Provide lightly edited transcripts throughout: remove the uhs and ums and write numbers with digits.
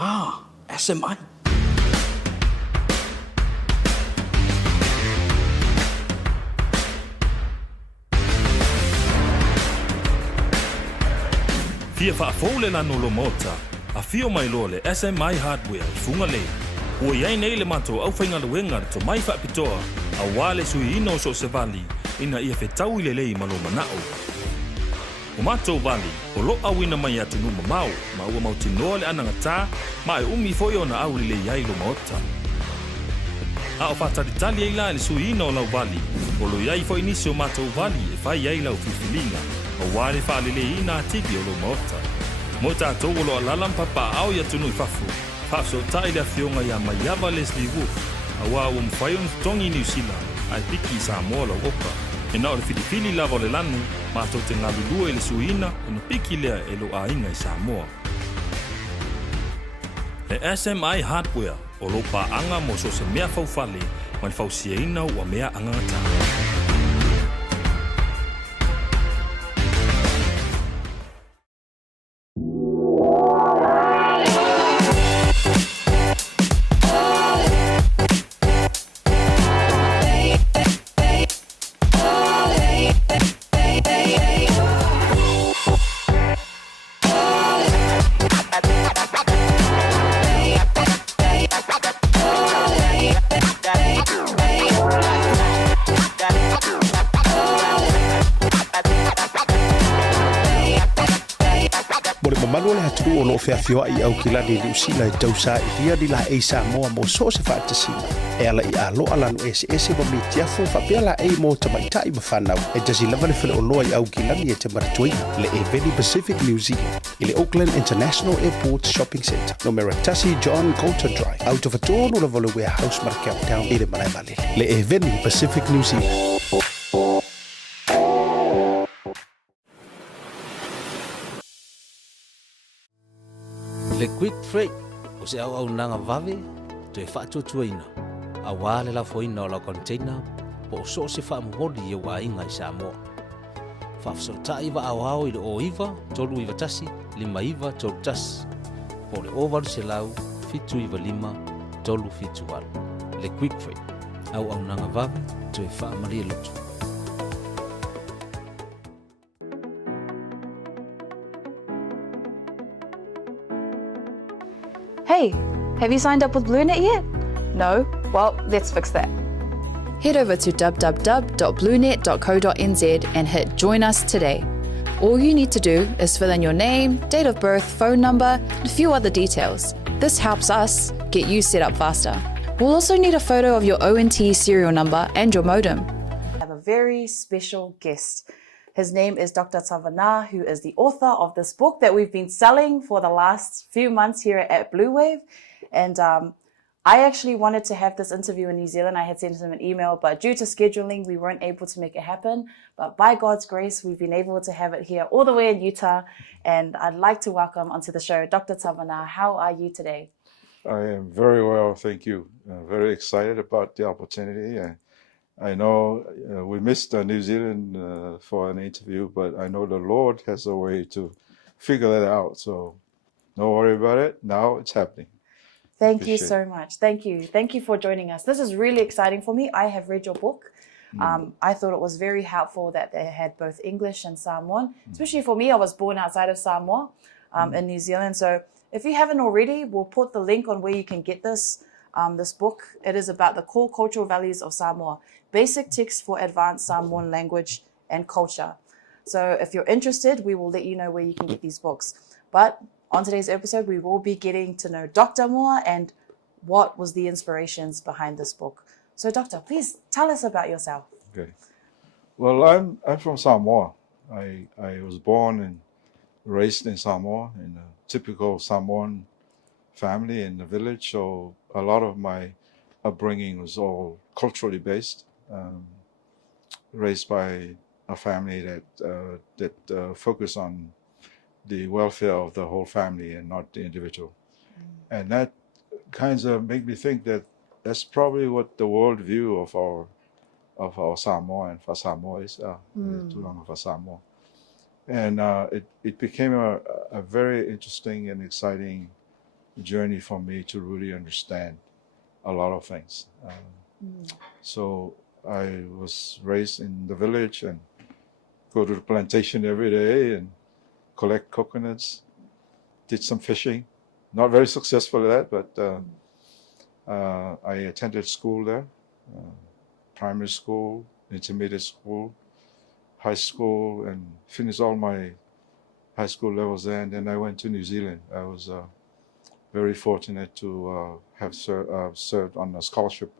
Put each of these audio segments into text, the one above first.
SMI. Fia whaafole la no lo mota, a fio mai lole SMI hardware funga le. Ua iai nei le mato au whainga luenga to mai whaapitoa, a wale sui ino so se vali, ina ia whetau i le lei malo manao. O mato vali, o lo awina mai atu numa mau, ma ua mau tinoa le ananga tā, ma e umi foi ona au le iai lo maota. A o whataritali ei la le sui ino lau vali, o lo iai foi nisi o mato vali e whai iai lau whiwhilinga, o wale whaalele ina atiki o lo maota. Mo tātou o lo alalam papa au ia tunu i whafu, whafso tai le fionga ia mai ava Leslie Wolf, a wā o mwhai on tongi New Zealand, ai piki Samoa lau opa. E nao le whilipili lava o le lanu, mātou te ngalulua i le suina, e no piki lea e lo ainga i Samoa. Le SMI hardware, o lo paanga mo so se mea faufale, ma le fausiaina ua mea angata. O lo fealoa'i au kilani li usila e tausa i lia ni la e Samoa mo so se whaatasina. E ala I aloa lanu ese wa mi tiafo whapea la e mo tamaitai ma whanau. E tasi lava le whale o loa I au kilani e te maratuina le e Veni Pacific New Zealand. I le Auckland International Airport Shopping Centre. No mera tasi John Coulter Drive. Out of a tono la vole warehouse mara Cape I le malai male. Le e Veni Pacific New Zealand. Le quick freight o se au nanga vave to e whaatuatuaina a wale la foina o la container po o so se whaamori e wainga I Samoa. Whaafsautai wa au I le o iwa, tolu iwa tasi, lima iwa, tolu tasi. Po le ovaru se lau, fitu iwa lima, tolu fitu waru. Le quick freight au nanga vave to e whaamari e lotu. Hey, have you signed up with BlueNet yet? No? Well, let's fix that. Head over to www.bluenet.co.nz and hit Join Us today. All you need to do is fill in your name, date of birth, phone number, and a few other details. This helps us get you set up faster. We'll also need a photo of your ONT serial number and your modem. I have a very special guest. His name is Dr. Tavana, who is the author of this book that we've been selling for the last few months here at Blue Wave. And I actually wanted to have this interview in New Zealand. I had sent him an email, but due to scheduling, we weren't able to make it happen. But by God's grace, we've been able to have it here all the way in Utah. And I'd like to welcome onto the show Dr. Tavana. How are you today? I am very well, thank you. Very excited about the opportunity. I know we missed New Zealand for an interview, but I know the Lord has a way to figure that out. So don't worry about it. Now it's happening. Thank you so much. Thank you. Thank you for joining us. This is really exciting for me. I have read your book. I thought it was very helpful that they had both English and Samoan, especially for me. I was born outside of Samoa in New Zealand. So if you haven't already, we'll put the link on where you can get this book. It is about the core cultural values of Samoa. Basic text for advanced Samoan language and culture. So if you're interested, we will let you know where you can get these books. But on today's episode, we will be getting to know Dr. more and what was the inspirations behind this book. So Doctor, please tell us about yourself. Okay. Well, I'm from Samoa. I was born and raised in Samoa in a typical Samoan family in the village. So a lot of my upbringing was all culturally based. Raised by a family that focused on the welfare of the whole family and not the individual. And that kind of made me think that that's probably what the worldview of our Samoa and Fa'a Samoa is. Fa'a Samoa. And it became a very interesting and exciting journey for me to really understand a lot of things. So I was raised in the village and go to the plantation every day and collect coconuts, did some fishing. Not very successful at that, but I attended school there, primary school, intermediate school, high school, and finished all my high school levels there. And then I went to New Zealand. I was very fortunate to have served on a scholarship,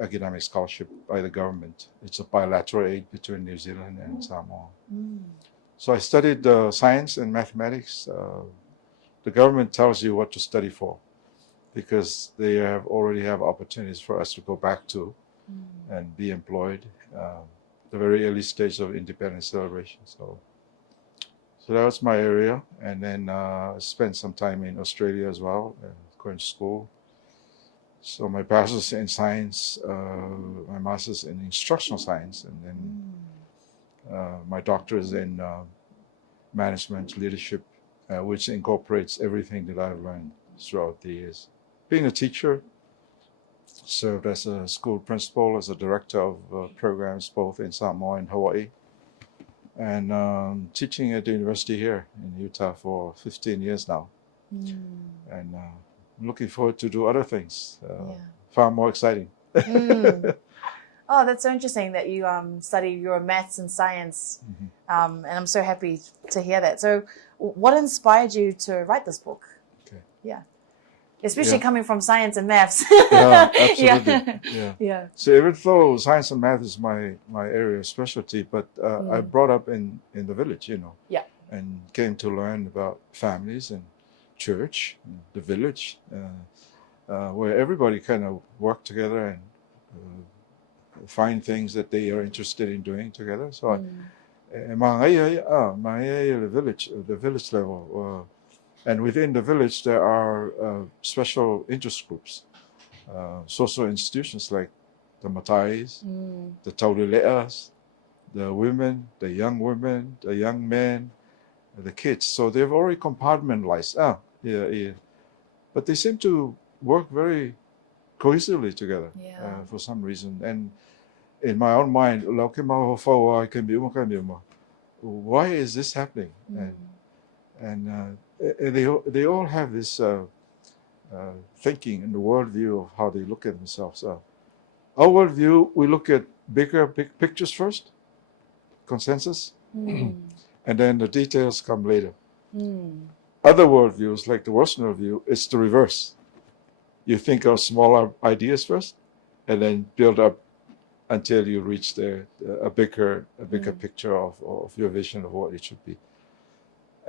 academic scholarship by the government. It's a bilateral aid between New Zealand and Samoa. So I studied science and mathematics. The government tells you what to study for because they already have opportunities for us to go back to and be employed. The very early stage of independence celebration. So that was my area. And then spent some time in Australia as well, going to school. So my bachelor's in science, my master's in instructional science, and then my doctorate in management leadership, which incorporates everything that I've learned throughout the years. Being a teacher, served as a school principal, as a director of programs both in Samoa and Hawaii, and teaching at the university here in Utah for 15 years now. And I'm looking forward to do other things, far more exciting. Oh, that's so interesting that you study your maths and science, and I'm so happy to hear that. So what inspired you to write this book? Okay. Yeah. Especially coming from science and maths. Yeah, absolutely. Yeah. So even though science and math is my area of specialty, but I brought up in the village, and came to learn about families and church, and the village, where everybody kind of work together and find things that they are interested in doing together. So the village level. And within the village, there are special interest groups, social institutions like the Matais, the Taulile'as, the women, the young men, the kids. So they've already compartmentalized. But they seem to work very cohesively together for some reason. And in my own mind, why is this happening? And they all have this thinking and the worldview of how they look at themselves. Our worldview, we look at big pictures first, consensus, and then the details come later. Other worldviews, like the Western view, it's the reverse. You think of smaller ideas first, and then build up until you reach a bigger picture of your vision of what it should be.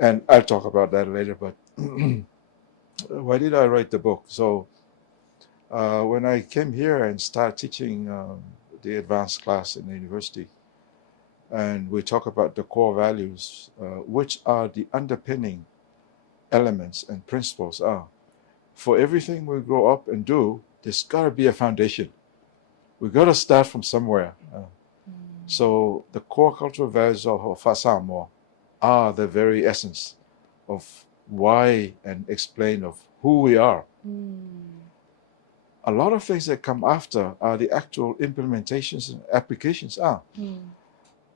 And I'll talk about that later, but why did I write the book? So when I came here and started teaching the advanced class in the university, and we talk about the core values, which are the underpinning elements and principles for everything we grow up and do, there's got to be a foundation. We've got to start from somewhere. So the core cultural values of Fa'a Samoa are the very essence of why and explain of who we are. A lot of things that come after are the actual implementations and applications.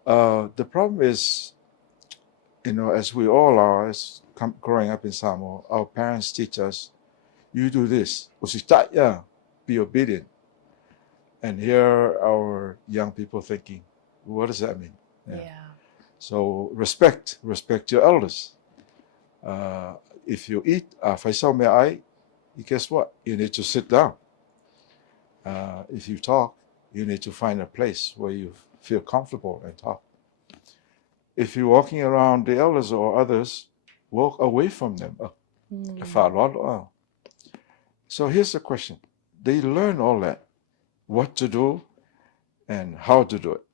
The problem is, as we all are, growing up in Samoa, our parents teach us, you do this, be obedient. And here our young people thinking, what does that mean? So respect your elders. If you eat fesuia'i, guess what? You need to sit down. If you talk, you need to find a place where you feel comfortable and talk. If you're walking around the elders or others, walk away from them. So here's the question. They learn all that, what to do and how to do it.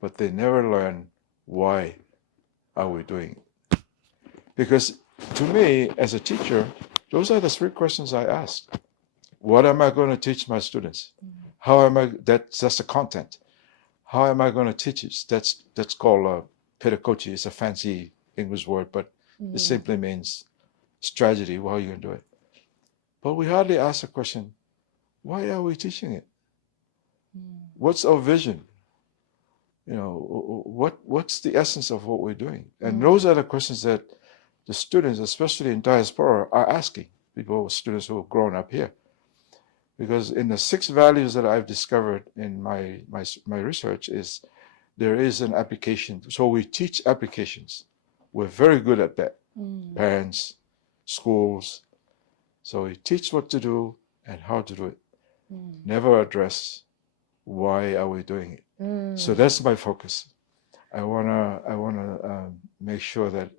But they never learn why are we doing it. Because to me, as a teacher, those are the three questions I ask. What am I going to teach my students? How am I, that's the content. How am I going to teach it? That's called pedagogy. It's a fancy English word, but it simply means tragedy. How are you going to do it? But we hardly ask the question, why are we teaching it? What's our vision? What's the essence of what we're doing? And those are the questions that the students, especially in diaspora, are asking. Students who have grown up here. Because in the 6 values that I've discovered in my research is there is an application. So we teach applications. We're very good at that. Parents, schools. So we teach what to do and how to do it. Never address why are we doing it. So that's my focus. I wanna make sure that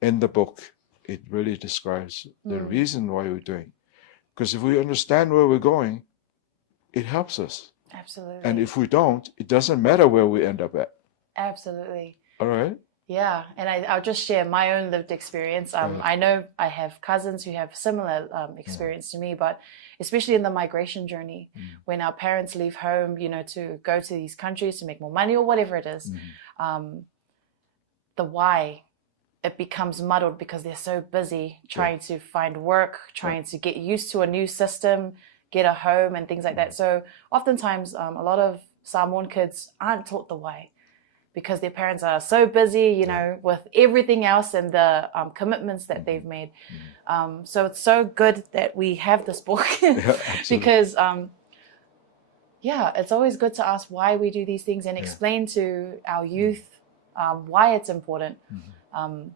in the book it really describes the reason why we're doing it. Because if we understand where we're going, it helps us. Absolutely. And if we don't, it doesn't matter where we end up at. Absolutely. All right? Yeah, and I'll just share my own lived experience. I know I have cousins who have similar experience to me, but especially in the migration journey, when our parents leave home, to go to these countries to make more money or whatever it is, the why, it becomes muddled because they're so busy trying to find work, trying to get used to a new system, get a home and things like that. So oftentimes a lot of Samoan kids aren't taught the why because their parents are so busy, with everything else and the commitments that they've made. So it's so good that we have this book because, it's always good to ask why we do these things and explain to our youth why it's important. And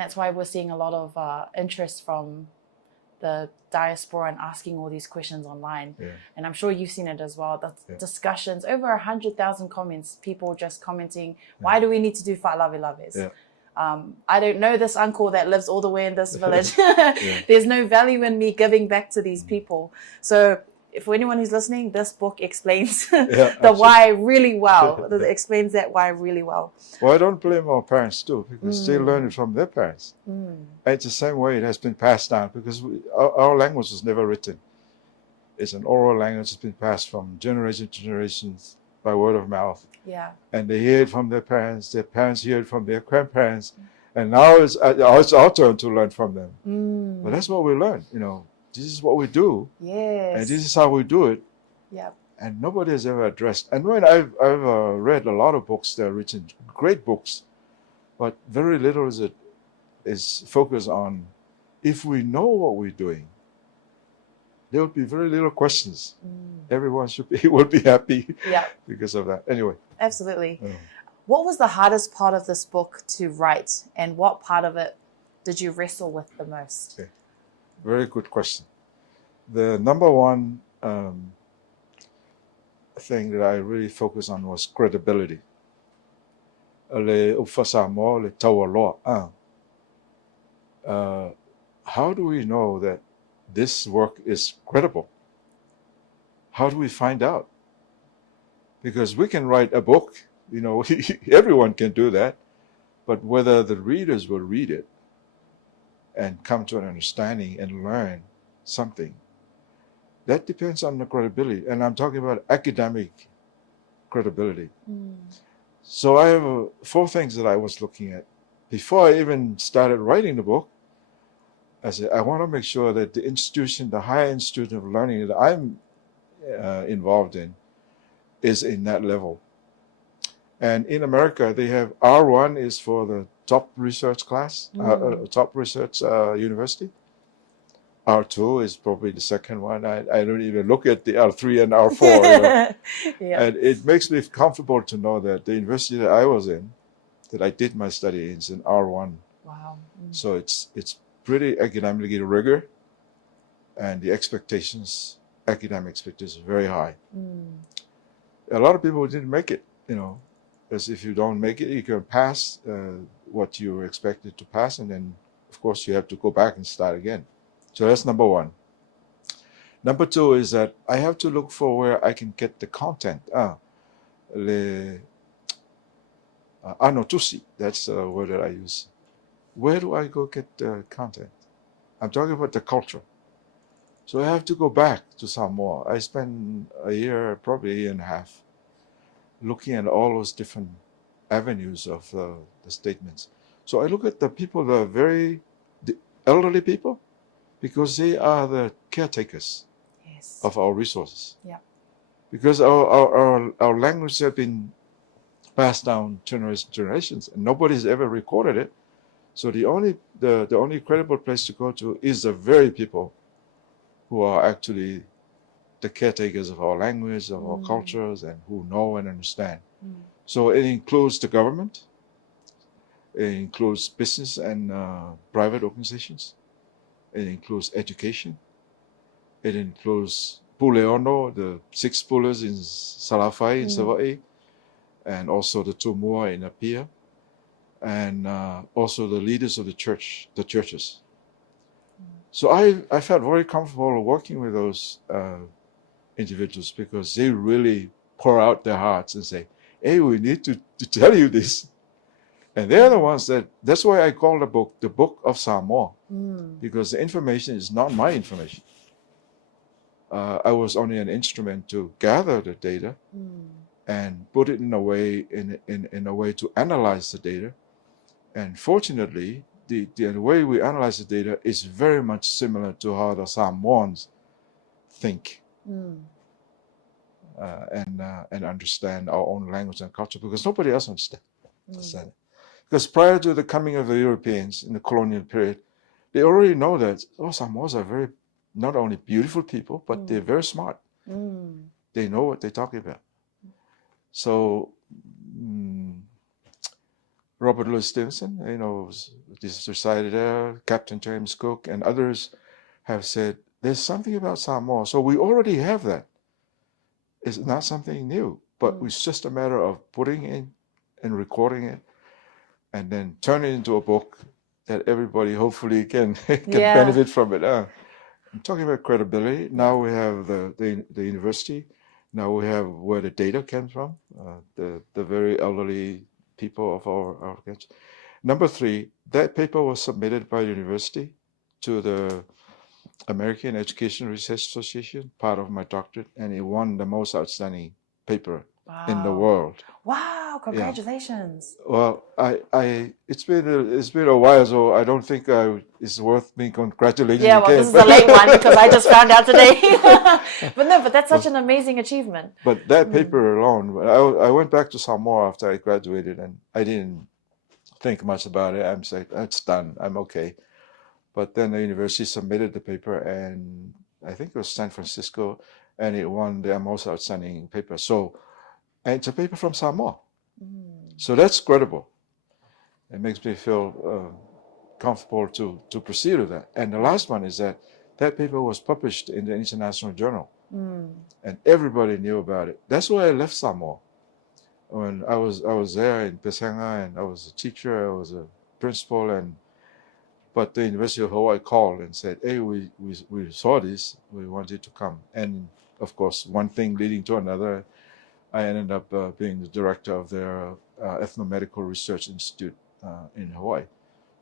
that's why we're seeing a lot of interest from the diaspora and asking all these questions online. And I'm sure you've seen it as well. The discussions, over 100,000 comments, people just commenting, why do we need to do fa'aloa'i? I don't know this uncle that lives all the way in this village. There's no value in me giving back to these people. So for anyone who's listening, this book explains the why really well. It explains that why really well. Well, I don't blame our parents too, because they learn it from their parents. And it's the same way it has been passed down, because our language was never written. It's an oral language that's been passed from generation to generation by word of mouth. And they hear it from their parents hear it from their grandparents, and now it's our turn to learn from them. But that's what we learn, This is what we do. And this is how we do it. And nobody has ever addressed. And when I've read a lot of books that are written, great books, but very little is focused on, if we know what we're doing, there would be very little questions. Everyone would be happy because of that. Anyway. Absolutely. What was the hardest part of this book to write, and what part of it did you wrestle with the most? Very good question. The number one thing that I really focused on was credibility. Tofa Samoa, le taualoa. How do we know that this work is credible? How do we find out? Because we can write a book, everyone can do that, but whether the readers will read it and come to an understanding and learn something, that depends on the credibility. And I'm talking about academic credibility. So I have 4 things that I was looking at. Before I even started writing the book, I said, I want to make sure that the institution, the higher institution of learning that I'm involved in, is in that level. And in America, they have R1 is for the top research class, top research university. R2 is probably the second one. I don't even look at the R3 and R4. And it makes me comfortable to know that the university that I was in, that I did my study in, is in R1. Wow. So it's pretty academically rigor, and the academic expectations, are very high. A lot of people didn't make it, because if you don't make it, you can pass what you were expected to pass, and then, of course, you have to go back and start again. So that's number one. Number 2 is that I have to look for where I can get the content. Anotusi, that's the word that I use. Where do I go get the content? I'm talking about the culture. So I have to go back to Samoa. I spent probably a year and a half, looking at all those different avenues of the statements. So I look at the people that are very elderly people, because they are the caretakers Yes. of our resources. Yeah. Because our language has been passed down generations, and nobody's ever recorded it. So the only credible place to go to is the very people who are actually the caretakers of our language, of our cultures, and who know and understand. So it includes the government, it includes business and private organizations, it includes education, it includes Puleono, the 6 pullers in Salafai in Sava'i, and also the tumau in Apia, and also the leaders of the churches. So I felt very comfortable working with those individuals, because they really pour out their hearts and say, hey, we need to tell you this. And they're the ones that's why I call the book of Samoa, because the information is not my information. I was only an instrument to gather the data and put it in a way to analyze the data. And fortunately, the way we analyze the data is very much similar to how the Samoans think and understand our own language and culture, because nobody else understands it. Because prior to the coming of the Europeans in the colonial period, they already know that Samoans are very, not only beautiful people, but they're very smart. They know what they're talking about. So Robert Louis Stevenson, this recited there, Captain James Cook, and others have said, there's something about Samoa. So we already have that. It's not something new, but it's just a matter of putting in and recording it, and then turn it into a book that everybody hopefully can benefit from it. I'm talking about credibility. Now we have the university. Now we have where the data came from, the very elderly people of our country. Number 3, that paper was submitted by the university to the American Education Research Association, part of my doctorate, and it won the most outstanding paper in the world. Wow! Congratulations. Yeah. Well, it's been a while, so I don't think it's worth me congratulating. Yeah, well, this is a late one because I just found out today. But that's such an amazing achievement. But that paper alone, I went back to Samoa after I graduated, and I didn't think much about it. I'm saying, it's done. I'm okay. But then the university submitted the paper, and I think it was San Francisco, and it won their most outstanding paper. And it's a paper from Samoa. So that's credible. It makes me feel comfortable to proceed with that. And the last one is that paper was published in the International Journal, and everybody knew about it. That's why I left Samoa. When I was there in Pesanga, and I was a teacher, I was a principal, but the University of Hawaii called and said, hey, we saw this, we want you to come. And of course, one thing leading to another, I ended up being the director of their Ethnomedical Research Institute in Hawaii.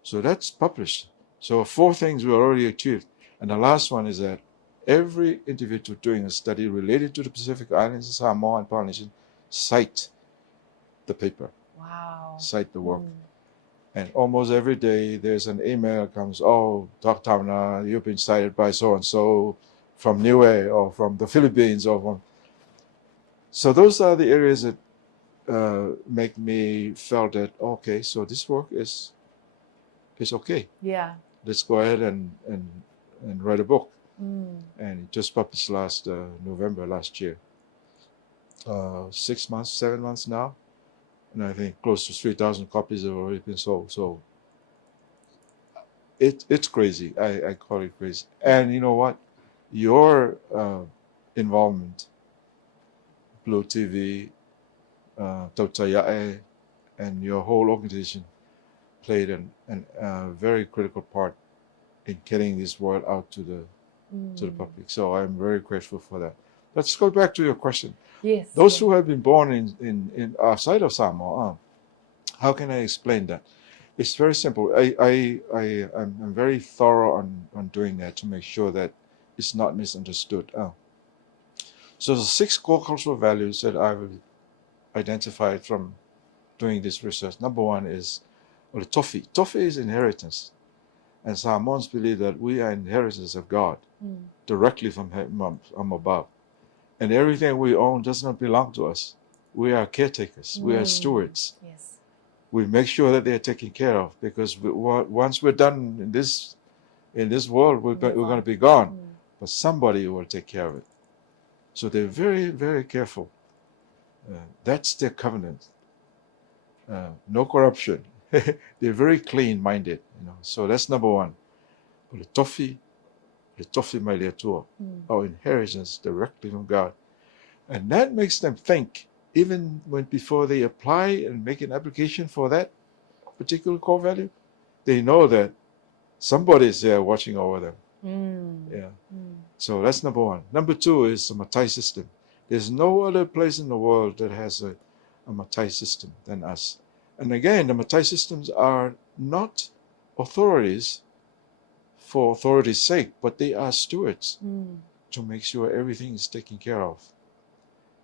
So that's published. So 4 things we already achieved. And the last one is that every individual doing a study related to the Pacific Islands, Samoa, and Polynesian, cite the paper. Wow. Cite the work. And almost every day there's an email that comes, oh, Tofa Tavana, you've been cited by so-and-so from Niue or from the Philippines or from... So those are the areas that make me feel that, okay, so this work is okay. Yeah. Let's go ahead and write a book. And it just published November last year. 6 months, 7 months now. And I think close to 3,000 copies have already been sold. So it's crazy. I call it crazy. And you know what? Your involvement, Blue TV, Tautaia'i, and your whole organization played a very critical part in getting this word out to the public. So I'm very grateful for that. Let's go back to your question. Yes. Those who have been born in outside of Samoa, how can I explain that? It's very simple. I'm very thorough on doing that to make sure that it's not misunderstood. So the 6 core cultural values that I've identified from doing this research. Number 1 is the Tofi. Tofi is inheritance. And Samoans believe that we are inheritors of God, directly from above. And everything we own does not belong to us. We are caretakers. We are stewards. Yes. We make sure that they are taken care of, because once we're done in this world, we're going to be gone. But somebody will take care of it. So they're very, very careful. That's their covenant. No corruption. They're very clean-minded. So that's number one. But the Tofi mai lea tua, our inheritance directly from God. And that makes them think, even before they apply and make an application for that particular core value, they know that somebody's there watching over them. So that's number one. Number two is the Matai system. There's no other place in the world that has a Matai system than us. And again, the Matai systems are not authorities for authority's sake, but they are stewards to make sure everything is taken care of,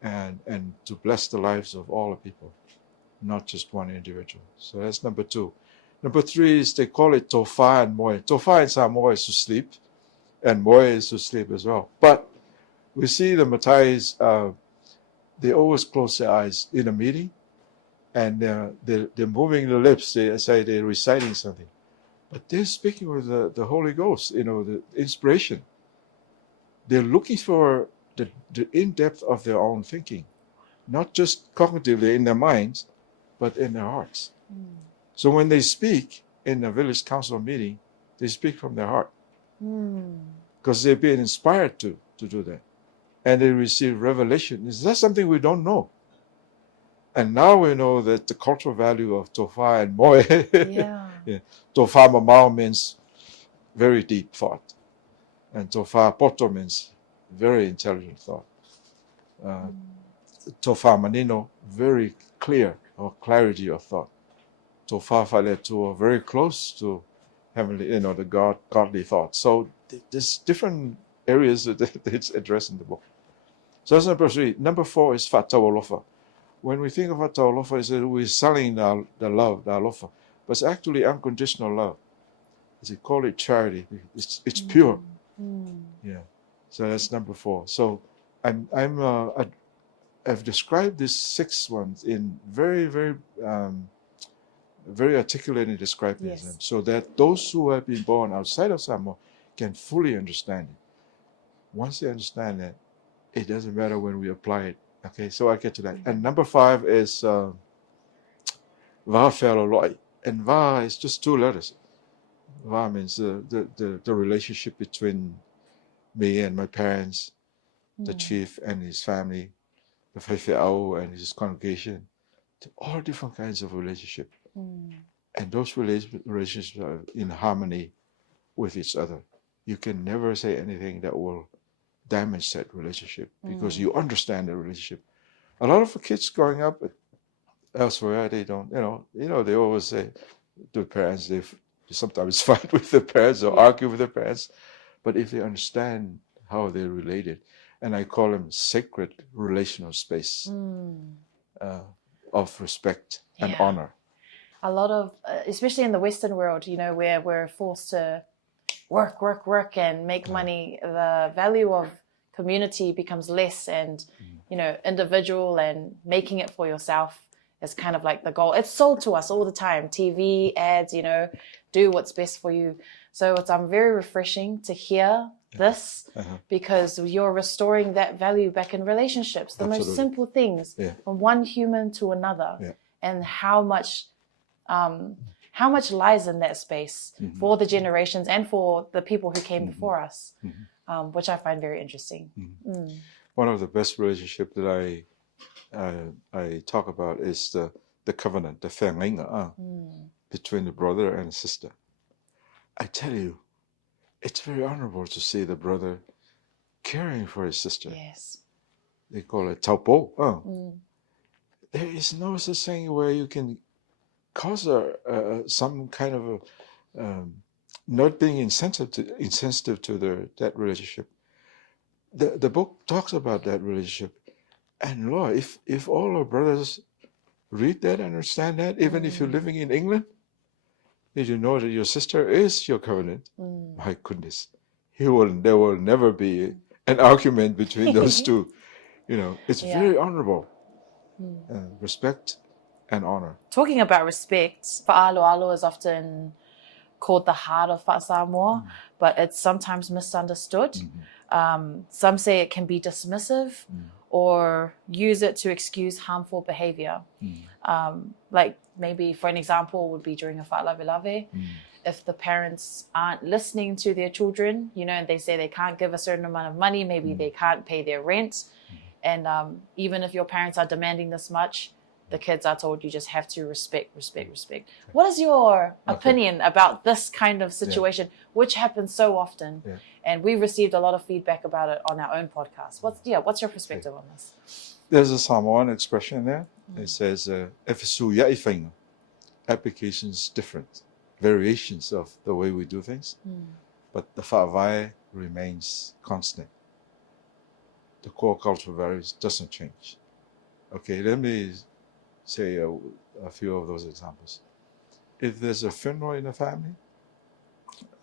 and to bless the lives of all the people, not just one individual. So that's number two. Number three is they call it Tofa and Moe. Tofa in Samoa is to sleep, and Moe is to sleep as well. But we see the Matais, they always close their eyes in a meeting, and they're moving the lips. They say they're reciting something. But they're speaking with the Holy Ghost, the inspiration. They're looking for the in-depth of their own thinking, not just cognitively in their minds, but in their hearts. So when they speak in a village council meeting, they speak from their heart, because they've been inspired to do that. And they receive revelation. That's something we don't know. And now we know that the cultural value of Tofa and Moe, Tofa Mamau means very deep thought, and Tofa Poto means very intelligent thought. Tofa Manino, very clear, or clarity of thought. Tofa Faletua, very close to heavenly, the godly thought. So there's different areas that it's addressed in the book. So that's number three. Number four is alofa. When we think of alofa, is that we're selling the love, the alofa, but it's actually unconditional love. As they call it, charity. It's pure. Yeah. So that's number four. So I've described these 6 ones in very, very, very articulately describing them, so that those who have been born outside of Samoa can fully understand it. Once they understand that, it doesn't matter when we apply it. Okay, so I get to that. And number 5 is Va fealoa'i. And Va is just 2 letters. Va means the relationship between me and my parents, the chief and his family, the fesuia'i and his congregation, all different kinds of relationship. And those relationships are in harmony with each other. You can never say anything that will damage that relationship, because you understand the relationship. A lot of the kids growing up elsewhere, they don't, they always say to parents, they sometimes fight with their parents or argue with their parents. But if they understand how they're related, and I call them sacred relational space of respect and honor. A lot of, especially in the Western world, where we're forced to work and make money, the value of community becomes less, and individual and making it for yourself is kind of like the goal. It's sold to us all the time, TV ads, do what's best for you. So it's very refreshing to hear this, because you're restoring that value back in relationships, the most simple things, from one human to another, and how much lies in that space for the generations and for the people who came before us, which I find very interesting. One of the best relationships that I talk about is the covenant, the faiga, between the brother and the sister. I tell you, it's very honorable to see the brother caring for his sister. Yes. They call it taupo. There is no such thing where you can cause some kind of not being insensitive to that relationship. The book talks about that relationship, and Lord, if all our brothers read that, understand that, even if you're living in England, Did you know that your sister is your covenant? My goodness. There will never be an argument between those two. It's very honorable. Respect and honor. Talking about respect, fa'aloa'i is often called the heart of Fa'a Samoa, but it's sometimes misunderstood. Some say it can be dismissive or use it to excuse harmful behavior. Like maybe, for an example, would be during a fa'alavelave. If the parents aren't listening to their children, and they say they can't give a certain amount of money, maybe they can't pay their rent. And even if your parents are demanding this much, the kids are told you just have to respect. What is your opinion about this kind of situation, which happens so often? And we received a lot of feedback about it on our own podcast. What's your perspective on this? There's a Samoan expression there. It says, fesuia'i faiga. Applications different, variations of the way we do things, but the fa'avae remains constant. The core cultural values doesn't change. Okay, let me say a few of those examples. If there's a funeral in a family,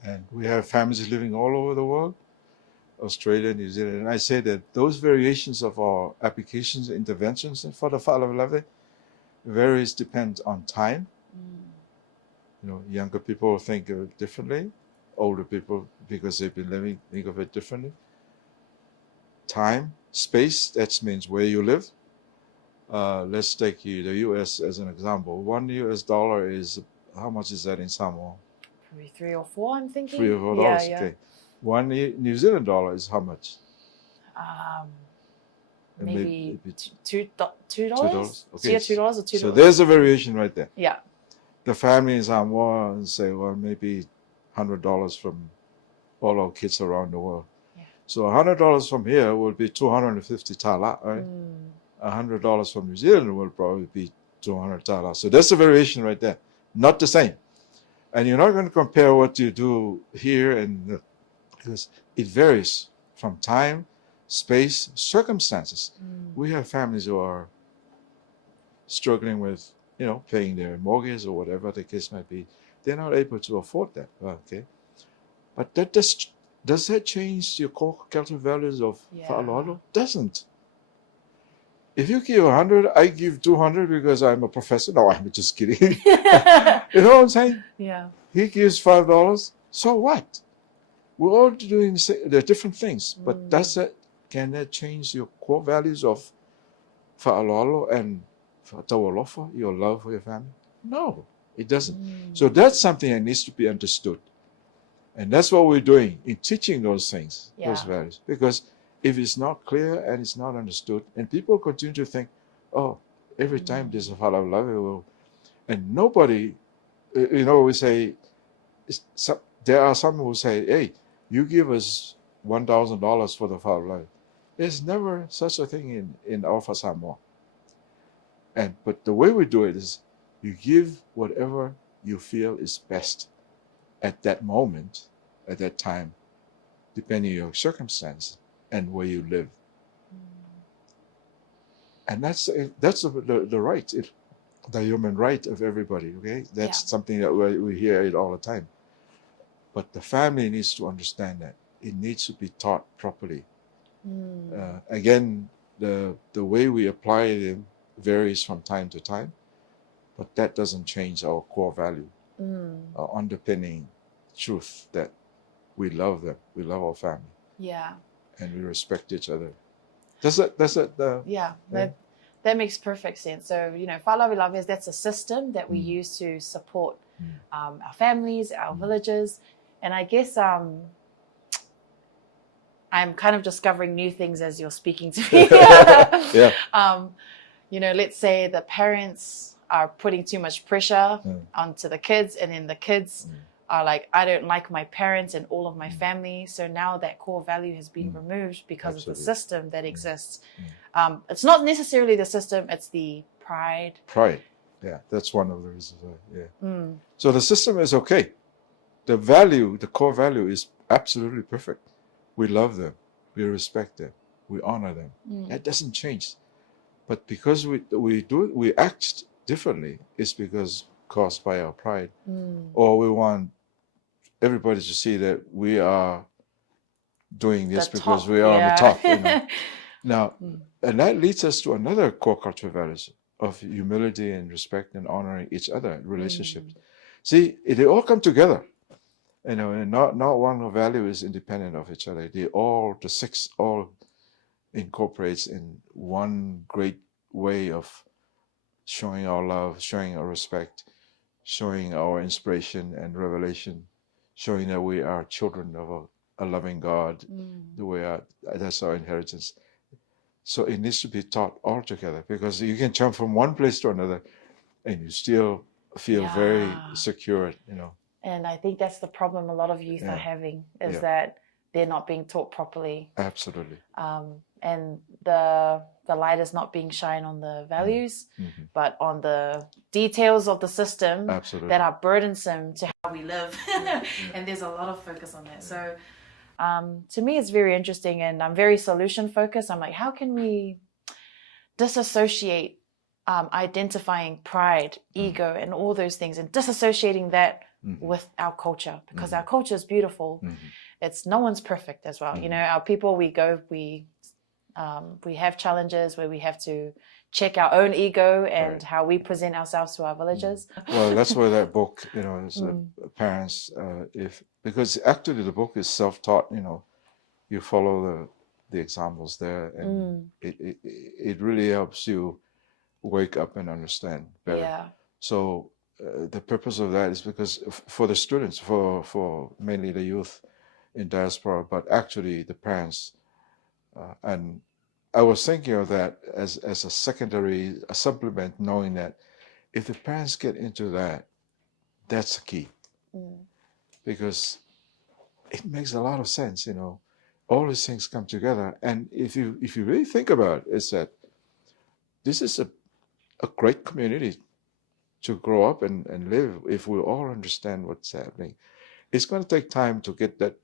and we have families living all over the world, Australia, New Zealand, and I say that those variations of our applications, interventions for the fa'alavelave varies depend on time. Younger people think of it differently. Older people, because they've been living, think of it differently. Time, space, that means where you live. Let's take the US as an example. $1 is, how much is that in Samoa? Maybe 3 or 4, I'm thinking. $3 or $4, okay. One New Zealand dollar is how much? Maybe $2. $2. Okay. Yeah, $2 or $2. So there's a variation right there. Yeah. The family in Samoa and say, well, maybe $100 from all our kids around the world. So $100 from here will be 250 tala, right? $100 from New Zealand will probably be 200 tala. So that's a variation right there. Not the same. And you're not going to compare what you do here and because it varies from time, space, circumstances. We have families who are struggling with, paying their mortgage or whatever the case might be. They're not able to afford that. Okay. But does that change your core cultural values of fa'aloa'i? Doesn't. If you give 100, I give 200 because I'm a professor. No, I'm just kidding. You know what I'm saying? Yeah. He gives $5. So what? We're all doing the different things. But can that change your core values of fa'aloa'i and alofa, your love for your family? No, it doesn't. So that's something that needs to be understood. And that's what we're doing in teaching those things, those values. Because if it's not clear and it's not understood, and people continue to think, oh, every time there's a fa'alavelave, and nobody, we say, there are some who say, hey, you give us $1,000 for the fa'alavelave. There's never such a thing in Fa'a Samoa. But the way we do it is you give whatever you feel is best at that moment, at that time, depending on your circumstance and where you live. And that's the right, the human right of everybody, okay? That's something that we hear it all the time. But the family needs to understand that. It needs to be taught properly. Again, the way we apply them varies from time to time, but that doesn't change our core value, our underpinning truth that we love them, we love our family. Yeah. And we respect each other. That makes perfect sense. So, fa'alavelave, that's a system that we use to support our families, our villages. And I guess I'm kind of discovering new things as you're speaking to me. Let's say the parents are putting too much pressure onto the kids, and then the kids are like, I don't like my parents and all of my family. So now that core value has been removed because of the system that exists. It's not necessarily the system, it's the pride. Pride, yeah, that's one of the reasons. So the system is okay. The value, the core value is absolutely perfect. We love them, we respect them, we honor them. That doesn't change. But because we act differently, it's because caused by our pride, or we want everybody to see that we are doing this because we are on the top. You know? Now, and that leads us to another core cultural values of humility and respect and honoring each other, relationships. See, they all come together, you know, and not one value is independent of each other. The six all incorporates in one great way of showing our love, showing our respect, showing our inspiration and revelation, showing that we are children of a loving God, that's our inheritance. So it needs to be taught all together, because you can jump from one place to another and you still feel very secure, you know. And I think that's the problem a lot of youth are having, is that they're not being taught properly. Absolutely. And the light is not being shined on the values, but on the details of the system that are burdensome to how we live. And there's a lot of focus on that. So to me, it's very interesting, and I'm very solution focused. I'm like, how can we disassociate identifying pride, ego, and all those things, and disassociating that with our culture, because our culture is beautiful. It's no one's perfect as well. You know, our people, we have challenges where we have to check our own ego and how we present ourselves to our villagers. Well, that's where that book, you know, is parents, because actually the book is self-taught, you know, you follow the examples there, and it really helps you wake up and understand better. Yeah. So the purpose of that is because for the students, for mainly the youth in diaspora, but actually the parents, and I was thinking of that as a secondary, a supplement, knowing that if the parents get into that, that's the key. Because it makes a lot of sense, you know. All these things come together, and if you really think about it, it's that this is a great community to grow up and live if we all understand what's happening. It's going to take time to get that.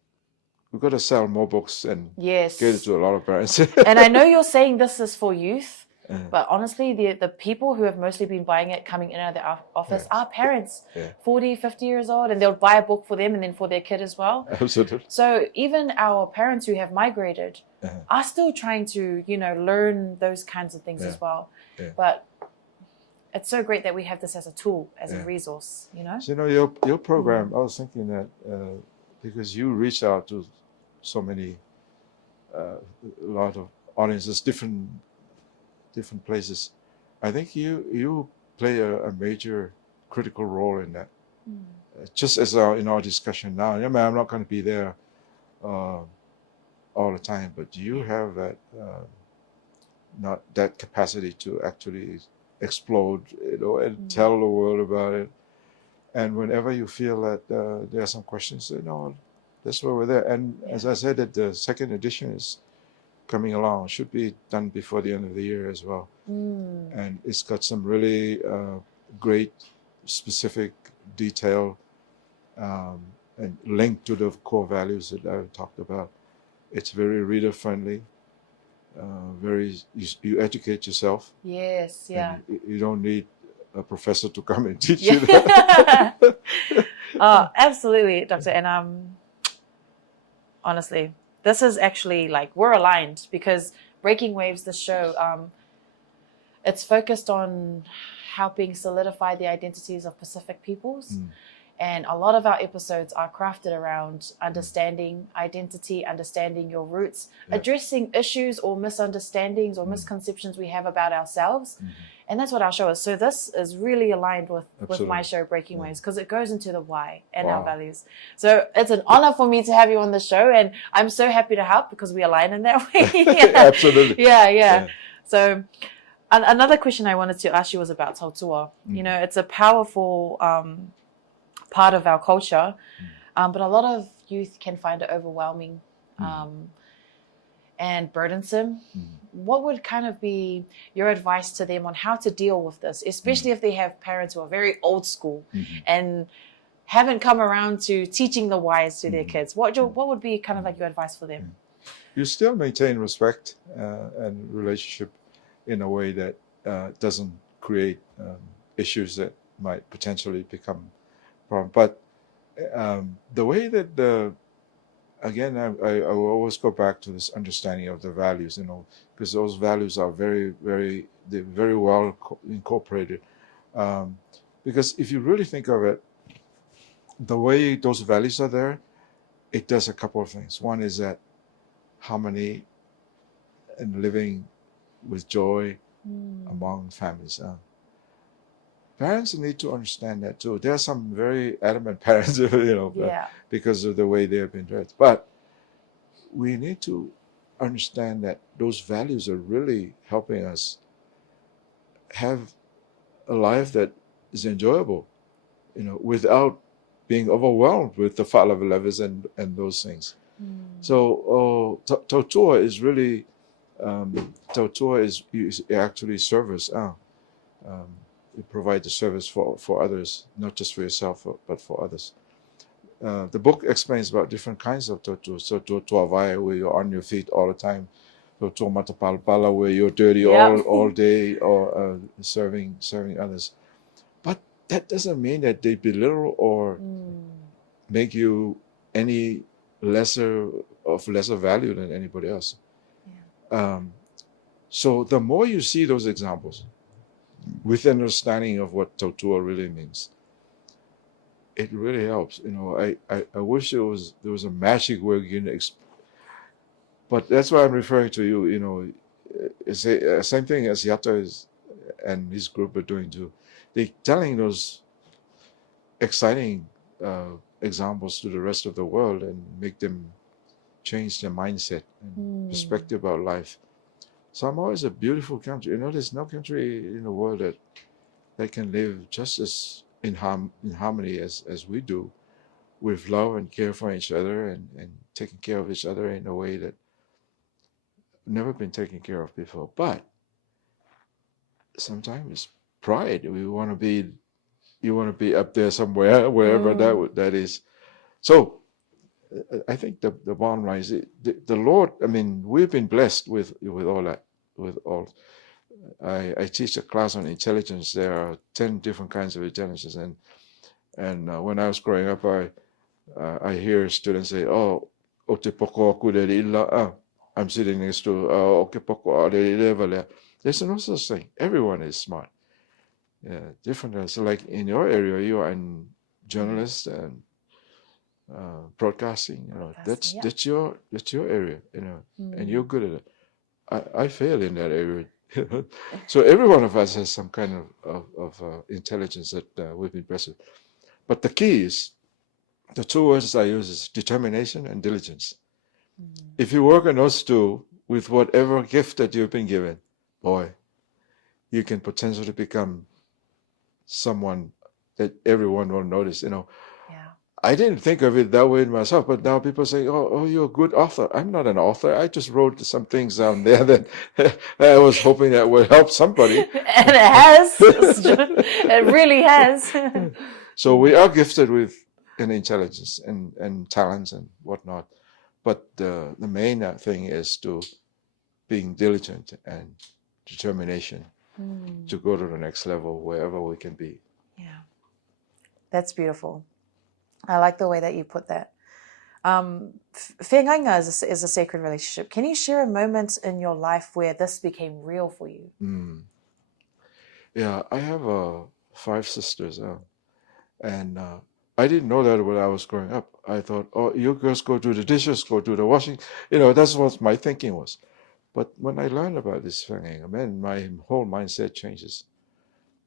We've got to sell more books and get it to a lot of parents. And I know you're saying this is for youth, but honestly, the people who have mostly been buying it, coming in and out of the office, are parents, 40, 50 years old, and they'll buy a book for them and then for their kid as well. Absolutely. So even our parents who have migrated are still trying to, you know, learn those kinds of things as well. But it's so great that we have this as a tool, as a resource, you know? So, you know, your program, I was thinking that because you reach out to so many, a lot of audiences, different places. I think you play a major critical role in that. Just as in our discussion now, I mean, I'm not going to be there all the time, but you have that not that capacity to actually explode, you know, and tell the world about it. And whenever you feel that there are some questions, you know, that's why we're there. And as I said, that the second edition is coming along, should be done before the end of the year as well. And it's got some really great, specific detail and linked to the core values that I talked about. It's very reader friendly. You educate yourself. Yes, yeah. You don't need a professor to come and teach you that. Oh, absolutely, Doctor. And honestly, this is actually like, we're aligned, because Breaking Waves, the show, it's focused on helping solidify the identities of Pacific peoples. And a lot of our episodes are crafted around understanding identity, understanding your roots, addressing issues or misunderstandings or misconceptions we have about ourselves. And that's what our show is. So this is really aligned with my show, Breaking Waves, because it goes into the why and our values. So it's an honor for me to have you on the show, and I'm so happy to help because we align in that way. Absolutely. Yeah. So another question I wanted to ask you was about fautua. You know, it's a powerful part of our culture, but a lot of youth can find it overwhelming and burdensome. What would kind of be your advice to them on how to deal with this, especially if they have parents who are very old school and haven't come around to teaching the whys to their kids? What would be kind of like your advice for them? You still maintain respect and relationship in a way that doesn't create issues that might potentially become a problem. But the way that again, I will always go back to this understanding of the values, because those values are very well incorporated. Because if you really think of it, the way those values are there, it does a couple of things. One is that harmony and living with joy among families. Parents need to understand that too. There are some very adamant parents, because of the way they have been raised. But we need to understand that those values are really helping us have a life that is enjoyable, without being overwhelmed with the fa'ala'i and those things. So tautua is really, tautua is actually service. You provide the service for others, not just for yourself, but for others. The book explains about different kinds of tautua. So tautua, where you're on your feet all the time. Tautua matapalapala, where you're dirty all day, or serving others. But that doesn't mean that they belittle or make you any lesser value than anybody else. So the more you see those examples, with an understanding of what tautua really means, it really helps. I wish there was a magic word, but that's why I'm referring to you. It's the same thing as Yatta and his group are doing too. They're telling those exciting examples to the rest of the world and make them change their mindset and perspective about life. Samoa is a beautiful country. There's no country in the world that can live just as in harmony as we do, with love and care for each other and taking care of each other in a way that never been taken care of before. But sometimes it's pride. You want to be up there somewhere, wherever that is. So I think the bottom line is the Lord. I mean, we've been blessed with all that. I teach a class on intelligence. There are 10 different kinds of intelligence, and when I was growing up, I hear students say, "Oh, o te poko aku le ila." I'm sitting next to o ke poko le ila. There's no such thing. Everyone is smart. Yeah, different. So, like in your area, you are a journalist and broadcasting. That's your area. And you're good at it. I fail in that area. So every one of us has some kind of intelligence that we've been blessed with. But the key is, the two words I use is determination and diligence. If you work on those two with whatever gift that you've been given, boy, you can potentially become someone that everyone will notice. I didn't think of it that way myself, but now people say, oh, you're a good author. I'm not an author. I just wrote some things down there that I was hoping that would help somebody. And it has. It really has. So we are gifted with an intelligence and talents and whatnot. But the main thing is to being diligent and determination to go to the next level, wherever we can be. Yeah. That's beautiful. I like the way that you put that. Fe'aloa'i is a sacred relationship. Can you share a moment in your life where this became real for you? Yeah, I have 5 sisters, and I didn't know that when I was growing up. I thought, oh, you girls go do the dishes, go do the washing. That's what my thinking was. But when I learned about this fe'aloa'i, man, my whole mindset changes.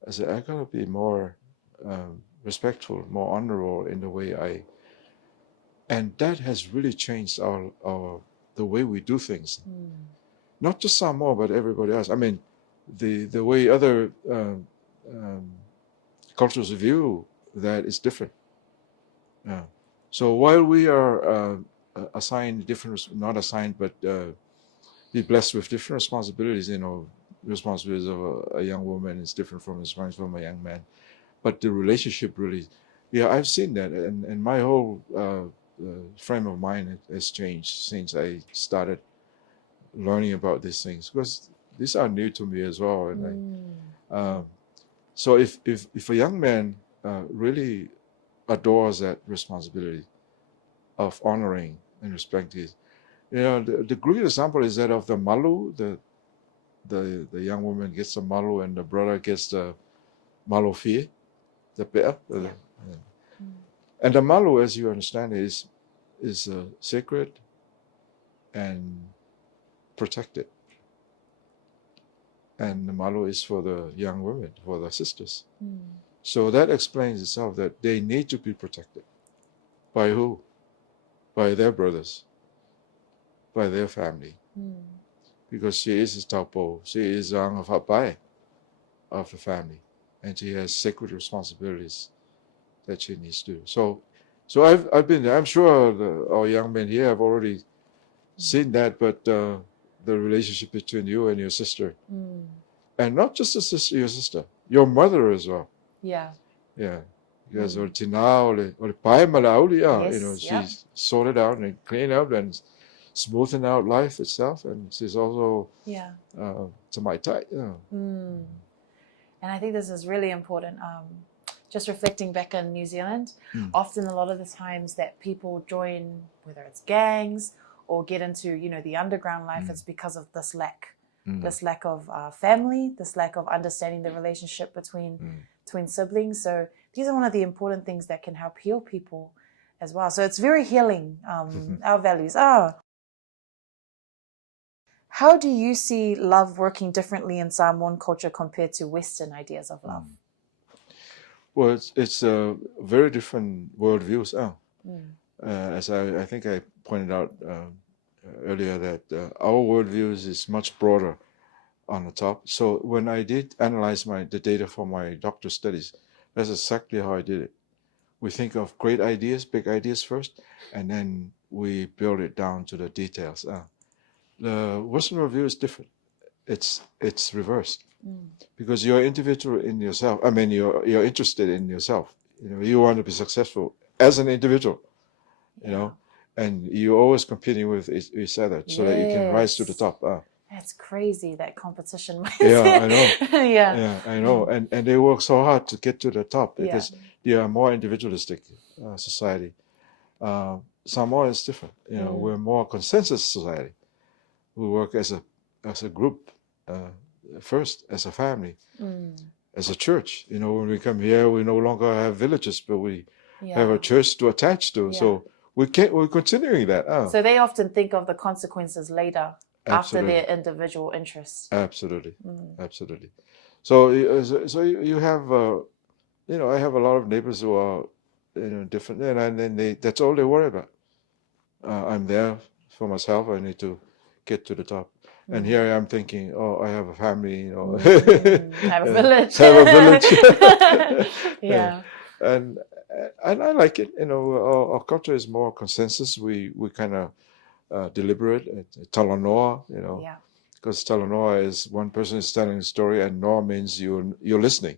I said, I gotta be more respectful, more honorable in the way and that has really changed the way we do things. Not just Samoa, but everybody else. I mean, the way other cultures view that is different. So while we are assigned not assigned, but be blessed with different responsibilities, responsibilities of a young woman is different from responsibilities from a young man. But the relationship really, I've seen that, and my whole frame of mind has changed since I started learning about these things, because these are new to me as well. And So if a young man really adores that responsibility of honoring and respecting, the great example is that of the malu. The young woman gets the malu and the brother gets the malu fie, the pe'a. And the malu, as you understand, is sacred and protected. And the malu is for the young women, for the sisters. So that explains itself that they need to be protected. By who? By their brothers, by their family. Because she is a taupo, she is O Agafa'avae of the family, and she has sacred responsibilities that she needs to do. So I've been there. I'm sure our young men here have already seen that, but the relationship between you and your sister, and not just your sister, your mother as well. Yeah. Because she's sorted out and cleaned up and smoothing out life itself, and she's also to Matai. And I think this is really important. Just reflecting back in New Zealand, often a lot of the times that people join, whether it's gangs or get into, the underground life, it's because of this lack of family, this lack of understanding the relationship between siblings. So these are one of the important things that can help heal people as well. So it's very healing, our values. How do you see love working differently in Samoan culture compared to Western ideas of love? Well, it's very different worldviews. As I think I pointed out earlier, that our worldviews is much broader on the top. So when I did analyze the data for my doctorate studies, that's exactly how I did it. We think of great ideas, big ideas first, and then we build it down to the details. The Western worldview is different. It's reversed. Because you're individual in yourself. I mean, you're interested in yourself. You want to be successful as an individual. And you're always competing with each other so that you can rise to the top. That's crazy, that competition mindset. Yeah, I know. I know. And they work so hard to get to the top because they are a more individualistic society. Samoa is different. We're more consensus society. We work as a group. First, as a family, as a church. When we come here, we no longer have villages, but we have a church to attach to. So we're continuing that. So they often think of the consequences later, after their individual interests. Absolutely. So you have, I have a lot of neighbors who are, different, and then that's all they worry about. I'm there for myself. I need to get to the top. And here I am thinking, I have a family, have a village. And I like it. Our culture is more consensus. We kind of deliberate. Talanoa, because talanoa is one person is telling a story, and noa means you're listening.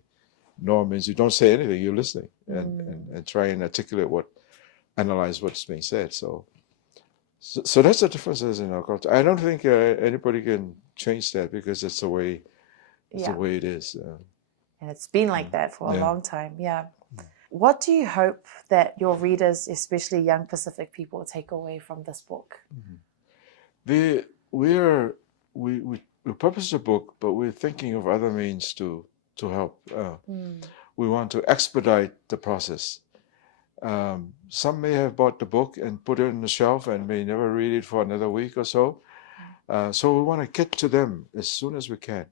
Noa means you don't say anything, you're listening and try and analyze what's being said. So that's the differences in our culture. I don't think anybody can change that because it's the way it is. And it's been like that for a long time. What do you hope that your readers, especially young Pacific people, take away from this book? We published a book, but we're thinking of other means to help. We want to expedite the process. Some may have bought the book and put it on the shelf and may never read it for another week or so. So we want to get to them as soon as we can,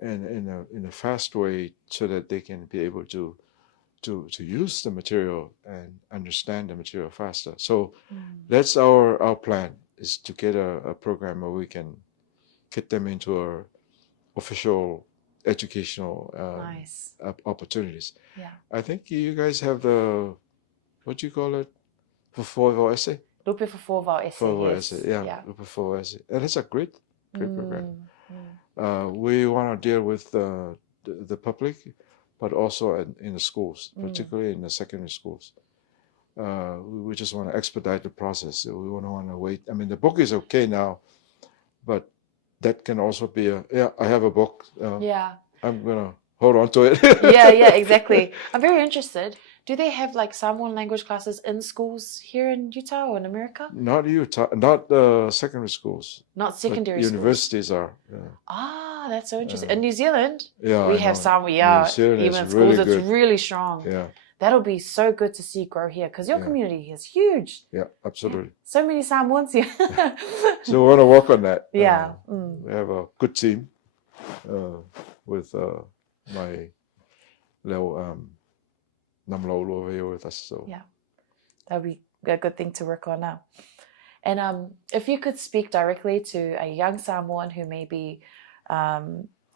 and in a fast way, so that they can be able to use the material and understand the material faster. So that's our plan, is to get a program where we can get them into our official educational opportunities. I think you guys have the, what do you call it? For essay? Lupe for essay. Lupe for essay. And it's a great program. We want to deal with the public, but also in the schools, particularly in the secondary schools. We just want to expedite the process. We don't want to wait. I mean, the book is okay now, but that can also be I have a book. I'm going to hold on to it. yeah, exactly. I'm very interested. Do they have like Samoan language classes in schools here in Utah or in America? Not Utah, not secondary schools. Not secondary schools. Universities are. Yeah. Ah, that's so interesting. In New Zealand, Yeah, we I have know. Samoan. New Yeah, Zealand is even in really schools, it's good. really strong. Yeah, That'll be so good to see grow here because your Yeah. community is huge. yeah, absolutely. So many Samoans here. So we want to work on that. Yeah. We have a good team with my little Namulau'ulu over here with us. So Yeah. That would be a good thing to work on now. And if you could speak directly to a young Samoan who may be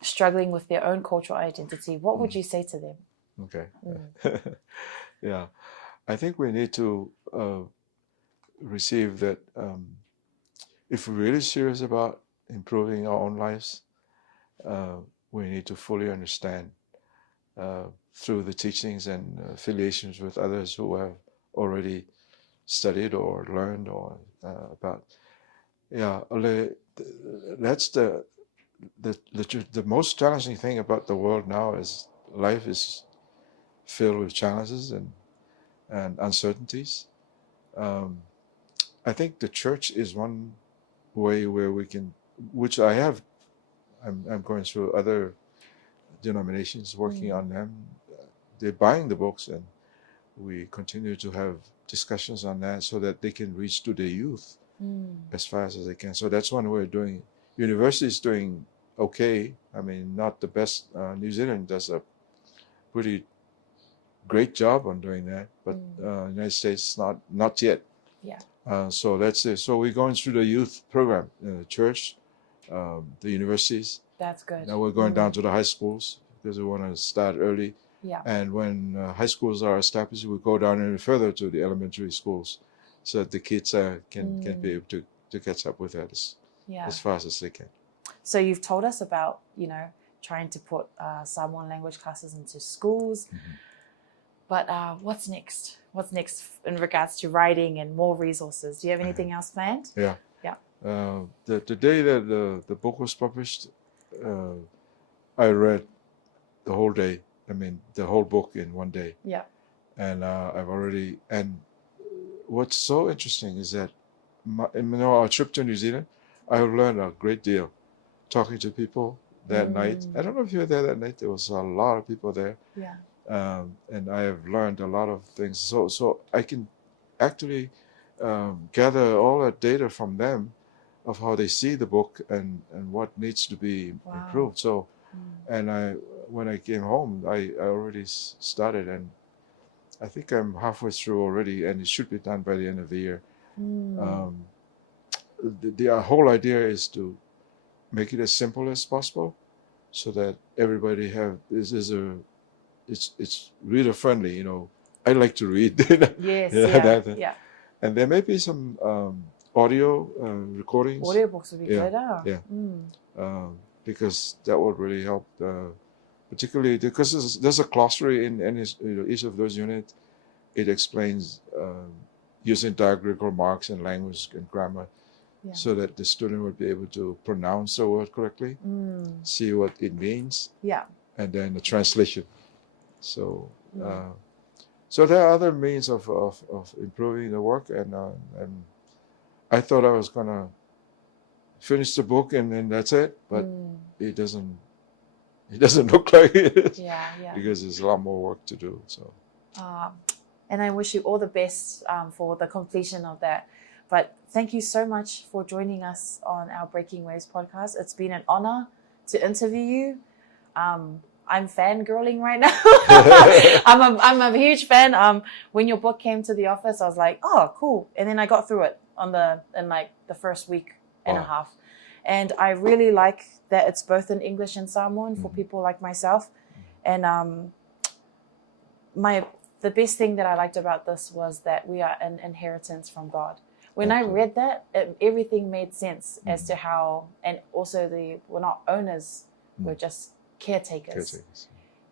struggling with their own cultural identity, what would you say to them? okay. Yeah, I think we need to receive that if we're really serious about improving our own lives, we need to fully understand through the teachings and affiliations with others who have already studied or learned or about. Yeah, that's the most challenging thing about the world now is life is filled with challenges and uncertainties. I think the church is one way where we can, which I have. I'm going through other denominations, working on them. They're buying the books, and we continue to have discussions on that so that they can reach to the youth as fast as they can. So that's one way of doing it. University is doing okay. I mean, not the best. New Zealand does a pretty great job on doing that, but United States not yet. Yeah. So that's it. So we're going through the youth program in the church, the universities. That's good. Now we're going down to the high schools because we want to start early. Yeah. And when high schools are established, we go down even further to the elementary schools so that the kids can be able to catch up with that as fast as they can. So you've told us about, trying to put Samoan language classes into schools. But what's next? What's next in regards to writing and more resources? Do you have anything else planned? Yeah. Yeah. The day that the book was published, I read the whole day. I mean, the whole book in one day. Yeah. And and what's so interesting is that our trip to New Zealand, I have learned a great deal talking to people that night. I don't know if you were there that night. There was a lot of people there. Yeah. And I have learned a lot of things. So I can actually gather all that data from them of how they see the book and what needs to be improved. So, and when I came home, I already started, and I think I'm halfway through already, and it should be done by the end of the year. The whole idea is to make it as simple as possible, so that everybody it's reader friendly. I like to read. Yes. Yeah. And there may be some audio recordings. Audiobooks would be good. Yeah. Because that would really help, particularly because there's a glossary in each of those units. It explains using diacritical marks and language and grammar, so that the student would be able to pronounce the word correctly, see what it means, and then the translation. So, so there are other means of improving the work, and I thought I was gonna finish the book and then that's it, but it doesn't look like it. Yeah. Because there's a lot more work to do. So. And I wish you all the best for the completion of that. But thank you so much for joining us on our Breaking Waves podcast. It's been an honor to interview you. I'm fangirling right now. I'm a huge fan. When your book came to the office, I was like, oh, cool. And then I got through it in the first week and a half. And I really like that it's both in English and Samoan for people like myself. And the best thing that I liked about this was that we are an inheritance from God. When I read that, everything made sense as to how, and also we're not owners, we're just caretakers.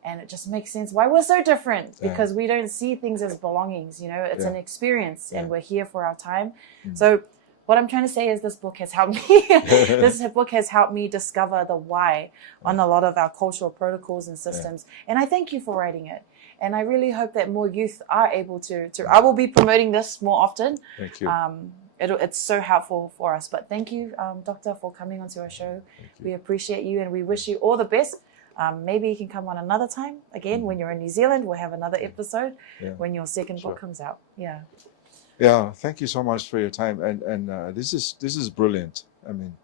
And it just makes sense why we're so different, because we don't see things as belongings, it's an experience and we're here for our time. So what I'm trying to say is this book has helped me. This book has helped me discover the why on a lot of our cultural protocols and systems. And I thank you for writing it. And I really hope that more youth are able to I will be promoting this more often. Thank you. It's so helpful for us. But thank you, Doctor, for coming onto our show. We appreciate you and we wish you all the best. Maybe you can come on another time. Again, when you're in New Zealand, we'll have another episode when your second book comes out. Yeah. Yeah, thank you so much for your time. And this is brilliant. I mean,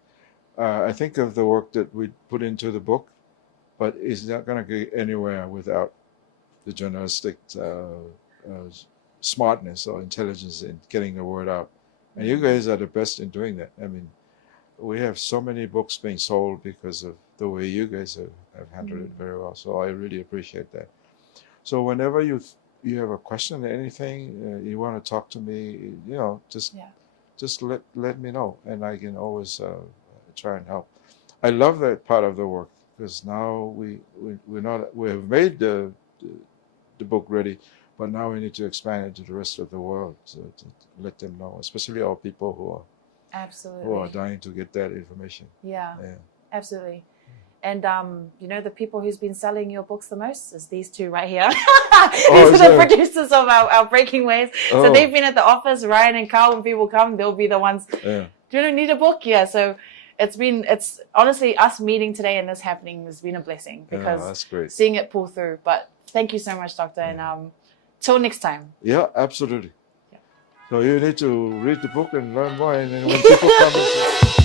I think of the work that we put into the book, but it's not going to get anywhere without the journalistic smartness or intelligence in getting the word out. And you guys are the best in doing that. I mean, we have so many books being sold because of the way you guys have handled it very well. So I really appreciate that. So whenever you have a question or anything, you want to talk to me, just let me know, and I can always try and help. I love that part of the work because now we have made the book ready, but now we need to expand it to the rest of the world to let them know, especially our people who are dying to get that information. Yeah. Absolutely. And the people who's been selling your books the most is these two right here. These are the producers of our Breaking Waves. So they've been at the office, Ryan and Carl. When people come, they'll be the ones. Yeah. Do you need a book? Yeah. So it's honestly us meeting today and this happening has been a blessing because that's great. Seeing it pull through. But thank you so much, Doctor. And till next time. Yeah, absolutely. Yeah. So you need to read the book and learn more. And then when people come.